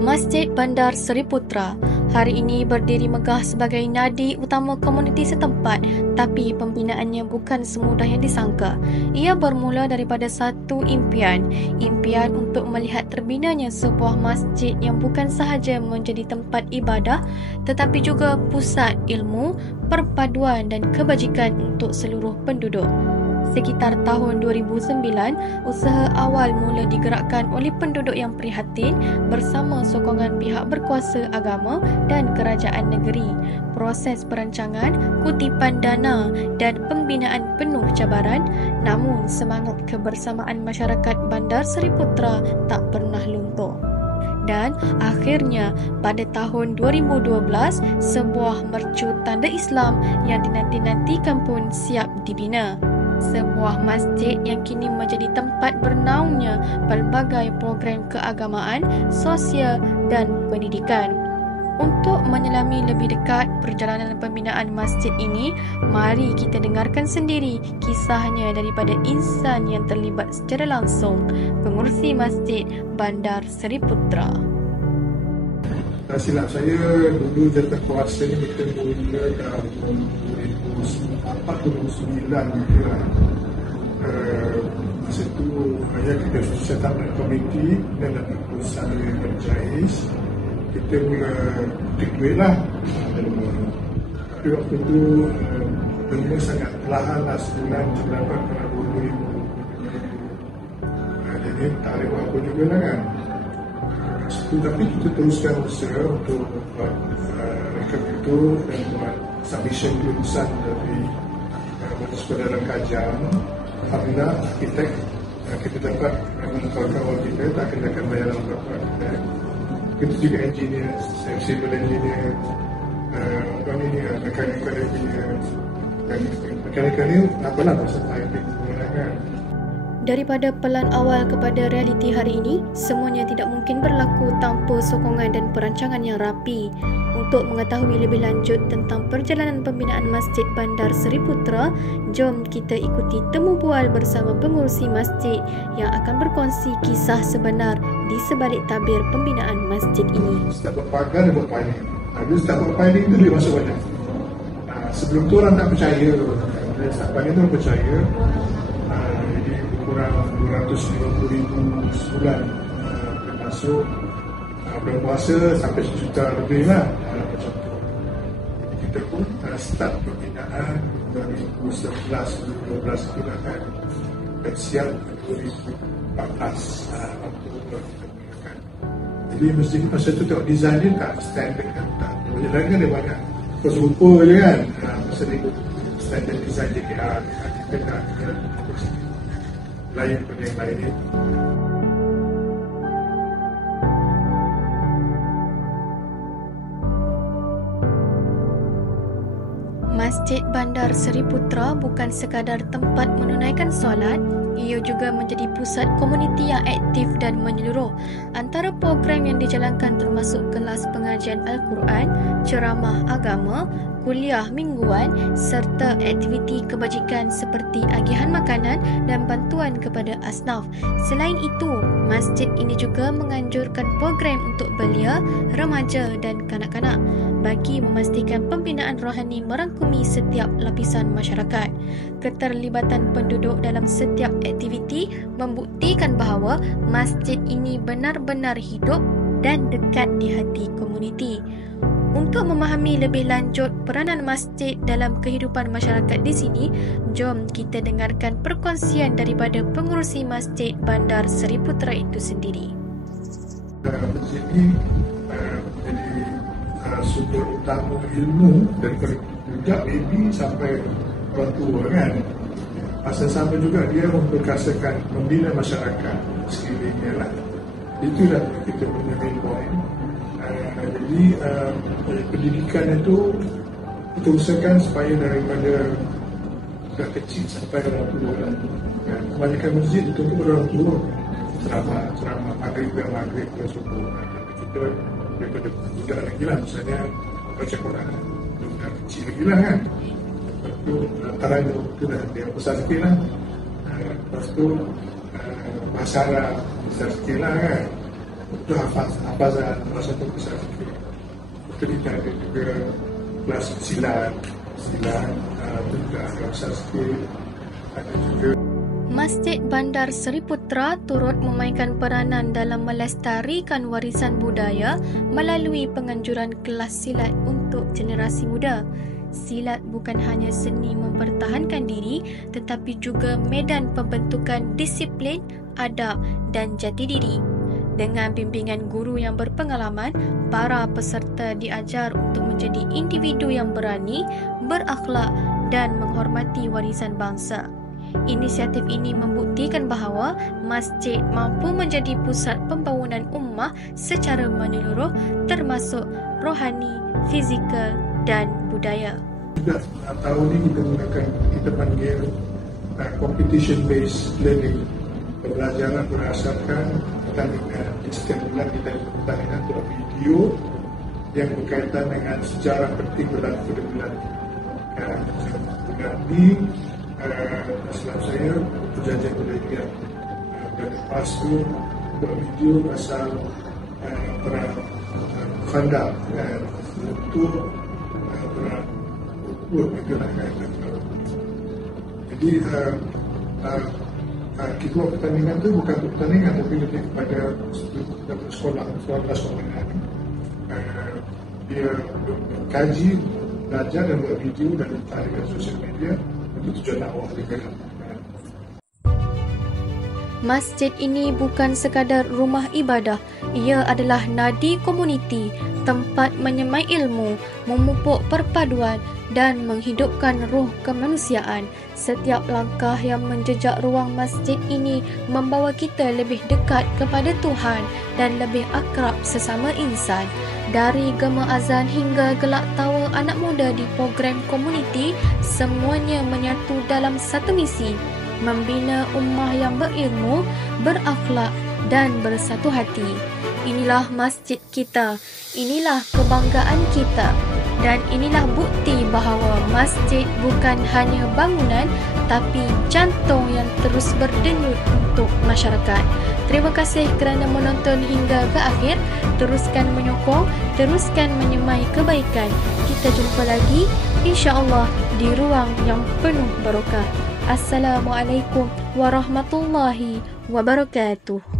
Masjid Bandar Seri Putra hari ini berdiri megah sebagai nadi utama komuniti setempat, tapi pembinaannya bukan semudah yang disangka. Ia bermula daripada satu impian untuk melihat terbinanya sebuah masjid yang bukan sahaja menjadi tempat ibadah, tetapi juga pusat ilmu, perpaduan dan kebajikan untuk seluruh penduduk. Sekitar tahun 2009, usaha awal mula digerakkan oleh penduduk yang prihatin bersama sokongan pihak berkuasa agama dan kerajaan negeri. Proses perancangan, kutipan dana dan pembinaan penuh cabaran, namun semangat kebersamaan masyarakat Bandar Seri Putra tak pernah luntur. Dan akhirnya pada tahun 2012, sebuah mercu tanda Islam yang dinanti-nantikan pun siap dibina. Sebuah masjid yang kini menjadi tempat bernaungnya pelbagai program keagamaan, sosial dan pendidikan. Untuk menyelami lebih dekat perjalanan pembinaan masjid ini, mari kita dengarkan sendiri kisahnya daripada insan yang terlibat secara langsung, pengurusi Masjid Bandar Seri Putra. Tak silap saya, dulu jatah kuasa ni kita mula tahun 2009 gitu lah. Masa tu kita set up komiti dan dapat perusahaan yang berjais. Kita mula take duit lah. Tapi waktu tu benda sangat perlahan lah, sebulan terdapat berapa ribu. Jadi tak ada apa juga lah kan. Tapi kita teruskan usaha untuk buat rekam itu dan buat submission kelulusan dari saudara kajian. Alhamdulillah, arkitek kita dapat kawan-kawan kita tak kenakan bayaran berapa arkitek. Kita juga engineer, civil engineer, mechanical engineer. Mechanical ni apalah masa typing menggunakan. Daripada pelan awal kepada realiti hari ini, semuanya tidak mungkin berlaku tanpa sokongan dan perancangan yang rapi. Untuk mengetahui lebih lanjut tentang perjalanan pembinaan Masjid Bandar Seri Putra, jom kita ikuti temu bual bersama pengurusi masjid yang akan berkongsi kisah sebenar di sebalik tabir pembinaan masjid ini. Setiap berpagar dia buat piling. Habis setiap buat piling tu dia masuk banyak. Sebelum tu orang tak percaya. Setiap piling tu orang percaya. Jadi kurang 250,000 sebulan masuk. Bulan puasa sampai 1 juta lebih lah macam tu. Kita pun start pembinaan 2011-2012 itu dah kan, dan siap 2014 waktu kita mulakan. Jadi mesti masa tu tengok design dia tak standard kan, tak banyak lagi ada banyak serupa je kan. Masa dia standard design JKR kita tak lain pada yang lain ni. Masjid Bandar Seri Putra bukan sekadar tempat menunaikan solat, ia juga menjadi pusat komuniti yang aktif dan menyeluruh. Antara program yang dijalankan termasuk kelas pengajian Al-Quran, ceramah agama, kuliah mingguan serta aktiviti kebajikan seperti agihan makanan dan bantuan kepada asnaf. Selain itu, masjid ini juga menganjurkan program untuk belia, remaja dan kanak-kanak bagi memastikan pembinaan rohani merangkumi setiap lapisan masyarakat. Keterlibatan penduduk dalam setiap aktiviti membuktikan bahawa masjid ini benar-benar hidup dan dekat di hati komuniti. Untuk memahami lebih lanjut peranan masjid dalam kehidupan masyarakat di sini, jom kita dengarkan perkongsian daripada pengurusi Masjid Bandar Seri Putra itu sendiri. Masjid ini menjadi sumber utama ilmu daripada budak baby sampai orang tua kan. Asal sama juga dia memperkasakan membina masyarakat sekelilingnya lah. Itulah kita punya main point. Jadi pendidikan itu kita usahakan supaya daripada budak kecil sampai orang tua lah. Kebanyakan masjid itu untuk orang tua, ceramah maghrib dan subuh. Kita daripada budak lagi lah, misalnya baca Quran budak kecil lagi lah kan. Lepas tu antaranya itu dah dia besar sikit lah. Lepas tu bahasa Arab besar sikit lah kan. untuk hafazan, salah satu besar sikit. Kita ada juga kelas silat itu juga agak besar sikit. Ada juga Masjid Bandar Seri Putra turut memainkan peranan dalam melestarikan warisan budaya melalui penganjuran kelas silat untuk generasi muda. Silat bukan hanya seni mempertahankan diri tetapi juga medan pembentukan disiplin, adab dan jati diri. Dengan bimbingan guru yang berpengalaman, para peserta diajar untuk menjadi individu yang berani, berakhlak dan menghormati warisan bangsa. Inisiatif ini membuktikan bahawa masjid mampu menjadi pusat pembangunan ummah secara menyeluruh termasuk rohani, fizikal dan budaya. juga tahun ini kita panggil competition based learning. Pembelajaran berdasarkan pertandingan. Di setiap bulan kita ada pertandingan untuk video yang berkaitan dengan sejarah penting berlaku pada bulan ini. Selain saya perjanjian Hudaibiyah dan lepas itu buat video pasal perang Khandaq untuk perang Uhud itu lah kan. Jadi kita buat pertandingan tu bukan untuk pertandingan tapi lebih kepada sekolah sekolahan. Dia kaji, belajar dan buat video dan letak dekat sosial media untuk tujuan dakwah juga. Masjid ini bukan sekadar rumah ibadah, ia adalah nadi komuniti, tempat menyemai ilmu, memupuk perpaduan dan menghidupkan ruh kemanusiaan. Setiap langkah yang menjejak ruang masjid ini membawa kita lebih dekat kepada Tuhan dan lebih akrab sesama insan. Dari gema azan hingga gelak tawa anak muda di program komuniti, semuanya menyatu dalam satu misi, membina ummah yang berilmu, berakhlak dan bersatu hati. Inilah masjid kita, inilah kebanggaan kita dan inilah bukti bahawa masjid bukan hanya bangunan tapi jantung yang terus berdenyut untuk masyarakat. Terima kasih kerana menonton hingga ke akhir. Teruskan menyokong, teruskan menyemai kebaikan. Kita jumpa lagi insya-Allah di ruang yang penuh barokah. Assalamualaikum warahmatullahi wabarakatuh.